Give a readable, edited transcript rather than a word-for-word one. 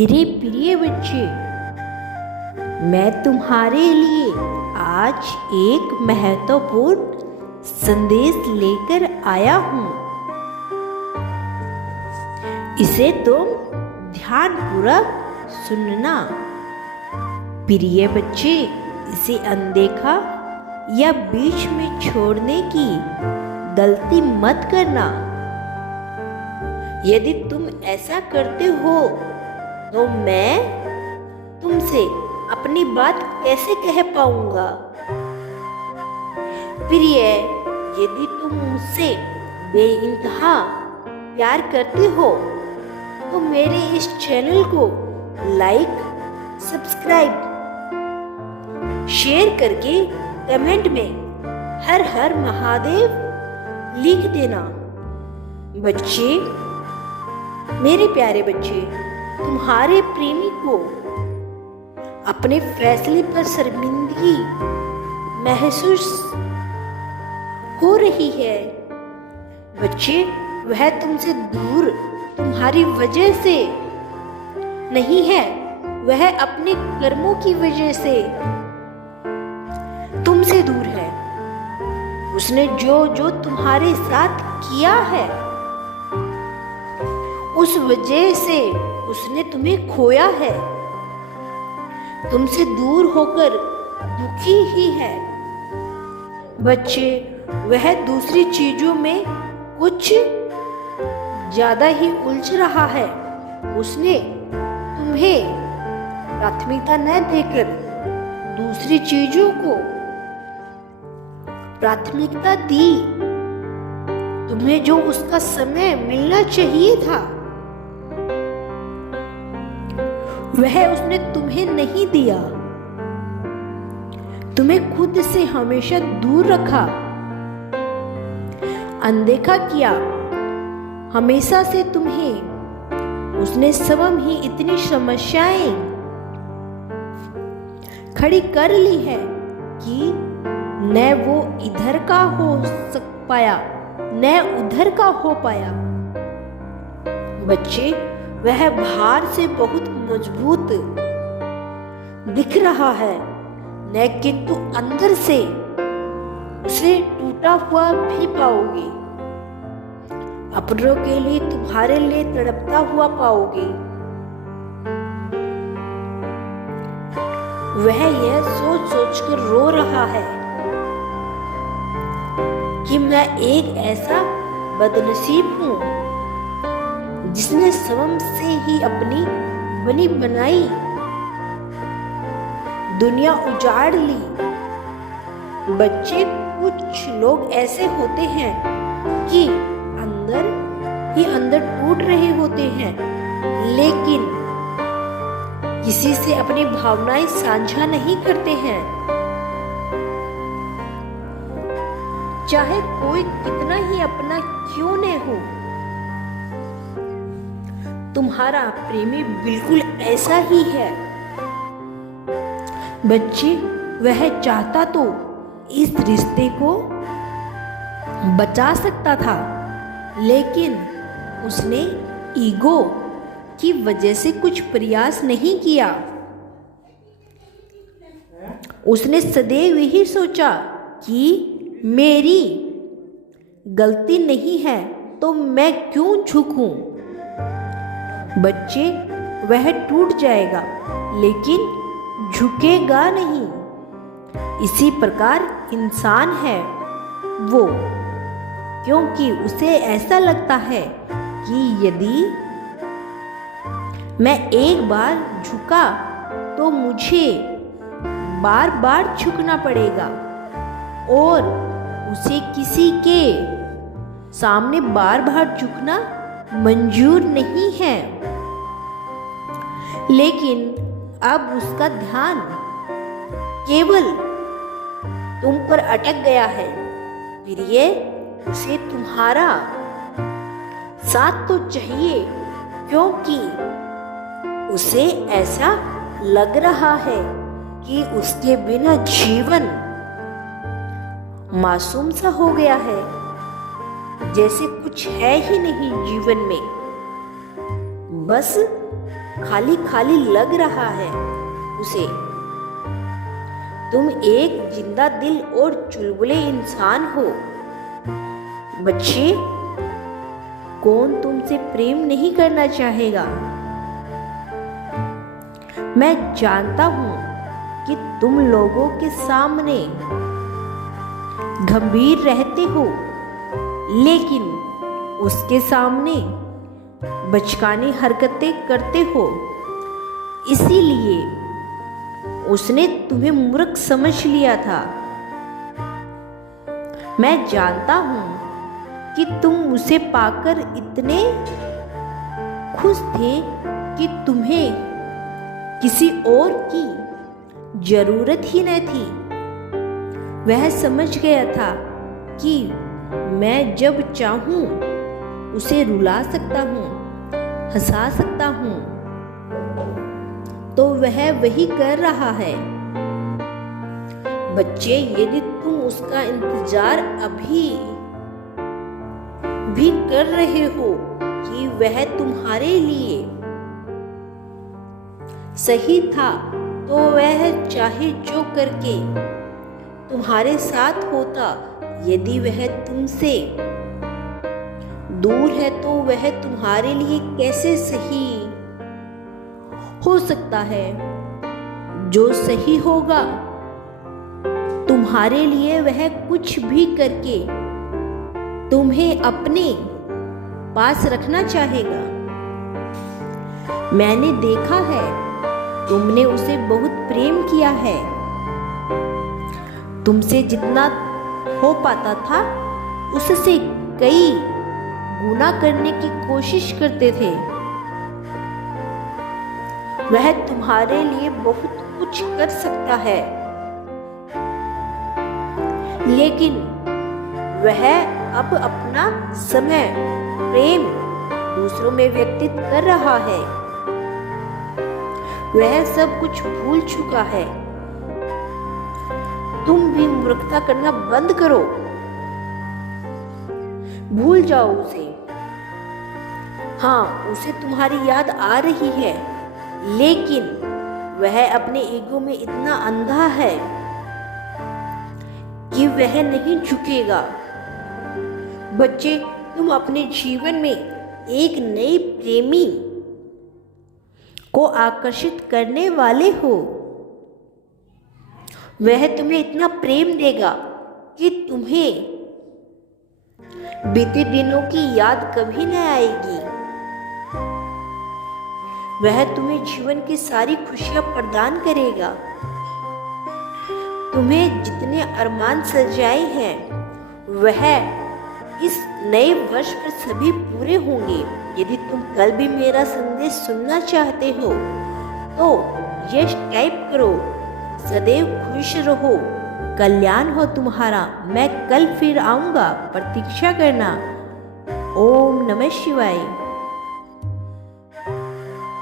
मेरे प्रिय बच्चे, मैं तुम्हारे लिए आज एक महत्वपूर्ण संदेश लेकर आया हूँ। इसे तुम ध्यानपूर्वक सुनना। प्रिय बच्चे, इसे अनदेखा या बीच में छोड़ने की गलती मत करना। यदि तुम ऐसा करते हो तो मैं तुमसे अपनी बात कैसे कह पाऊंगा। प्रिय, यदि तुम मुझसे बेइंतहा प्यार करते हो तो मेरे इस चैनल को लाइक, सब्सक्राइब, शेयर करके कमेंट में हर हर महादेव लिख देना। बच्चे, मेरे प्यारे बच्चे, तुम्हारे प्रेमी को अपने फैसले पर शर्मिंदगी महसूस हो रही है। बच्चे, वह तुमसे दूर तुम्हारी वजह से नहीं है, वह अपने कर्मों की वजह से तुमसे दूर है। उसने जो जो तुम्हारे साथ किया है, उस वजह से उसने तुम्हें खोया है। तुमसे दूर होकर दुखी ही है। बच्चे, वह दूसरी चीजों में कुछ ज्यादा ही उलझ रहा है। उसने तुम्हें प्राथमिकता न देकर दूसरी चीजों को प्राथमिकता दी। तुम्हें जो उसका समय मिलना चाहिए था, वह उसने तुम्हें नहीं दिया। तुम्हें खुद से हमेशा दूर रखा, अनदेखा किया। हमेशा से तुम्हें उसने स्वयं ही इतनी समस्याएं खड़ी कर ली है कि न वो इधर का हो पाया न उधर का हो पाया। बच्चे, वह बाहर से बहुत मजबूत दिख रहा है, न किंतु अंदर से उसे टूटा हुआ भी पाओगे। अपनों के लिए तुम्हारे लिए तड़पता हुआ पाओगे। वह यह सोच सोच कर रो रहा है कि मैं एक ऐसा बदनसीब हूं जिसने स्वयं से ही अपनी बनी बनाई दुनिया उजाड़ ली। बच्चे, कुछ लोग ऐसे होते हैं कि अंदर ही अंदर टूट रहे होते हैं, लेकिन किसी से अपनी भावनाएं साझा नहीं करते हैं। चाहे कोई कितना ही अपना क्यों न हो। तुम्हारा प्रेमी बिल्कुल ऐसा ही है। बच्चे, वह चाहता तो इस रिश्ते को बचा सकता था, लेकिन उसने ईगो की वजह से कुछ प्रयास नहीं किया। उसने सदैव यही सोचा कि मेरी गलती नहीं है तो मैं क्यों झुकूं। बच्चे, वह टूट जाएगा लेकिन झुकेगा नहीं। इसी प्रकार इंसान है वो, क्योंकि उसे ऐसा लगता है कि यदि मैं एक बार झुका तो मुझे बार बार झुकना पड़ेगा और उसे किसी के सामने बार बार झुकना मंजूर नहीं है। लेकिन अब उसका ध्यान केवल तुम पर अटक गया है। प्रिय, उसे तुम्हारा साथ तो चाहिए, क्योंकि उसे ऐसा लग रहा है कि उसके बिना जीवन मासूम सा हो गया है, जैसे कुछ है ही नहीं जीवन में। बस खाली खाली लग रहा है उसे। तुम एक जिंदा दिल और चुलबुले इंसान हो। बच्चे, कौन तुमसे प्रेम नहीं करना चाहेगा? मैं जानता हूं कि तुम लोगों के सामने गंभीर रहते हो, लेकिन उसके सामने बचकानी हरकतें करते हो। इसीलिए उसने तुम्हें मूर्ख समझ लिया था। मैं जानता हूं कि तुम उसे पाकर इतने खुश थे कि तुम्हें किसी और की जरूरत ही न थी। वह समझ गया था कि मैं जब चाहूं उसे रुला सकता हूं, हंसा सकता हूं, तो वह वही कर रहा है। बच्चे, यदि तुम उसका इंतजार अभी भी कर रहे हो कि वह तुम्हारे लिए सही था, तो वह चाहे जो करके तुम्हारे साथ होता। यदि वह तुमसे दूर है तो वह तुम्हारे लिए कैसे सही हो सकता है? जो सही होगा तुम्हारे लिए, वह कुछ भी करके तुम्हें अपने पास रखना चाहेगा। मैंने देखा है, तुमने उसे बहुत प्रेम किया है। तुमसे जितना हो पाता था उससे कई गुना करने की कोशिश करते थे। वह तुम्हारे लिए बहुत कुछ कर सकता है, लेकिन वह अब अपना समय प्रेम दूसरों में व्यतीत कर रहा है। वह सब कुछ भूल चुका है। तुम भी मूर्खता करना बंद करो। भूल जाओ उसे। हाँ, उसे तुम्हारी याद आ रही है, लेकिन वह अपने ईगो में इतना अंधा है कि वह नहीं झुकेगा। बच्चे, तुम अपने जीवन में एक नई प्रेमी को आकर्षित करने वाले हो। वह तुम्हें इतना प्रेम देगा कि तुम्हें बीते दिनों की याद कभी न आएगी। वह तुम्हें जीवन की सारी खुशियां प्रदान करेगा। तुम्हें जितने अरमान सजाए हैं, वह इस नए वर्ष पर सभी पूरे होंगे। यदि तुम कल भी मेरा संदेश सुनना चाहते हो तो यश टाइप करो। सदैव खुश रहो, कल्याण हो तुम्हारा। मैं कल फिर आऊंगा, प्रतीक्षा करना। ओम नमः शिवाय।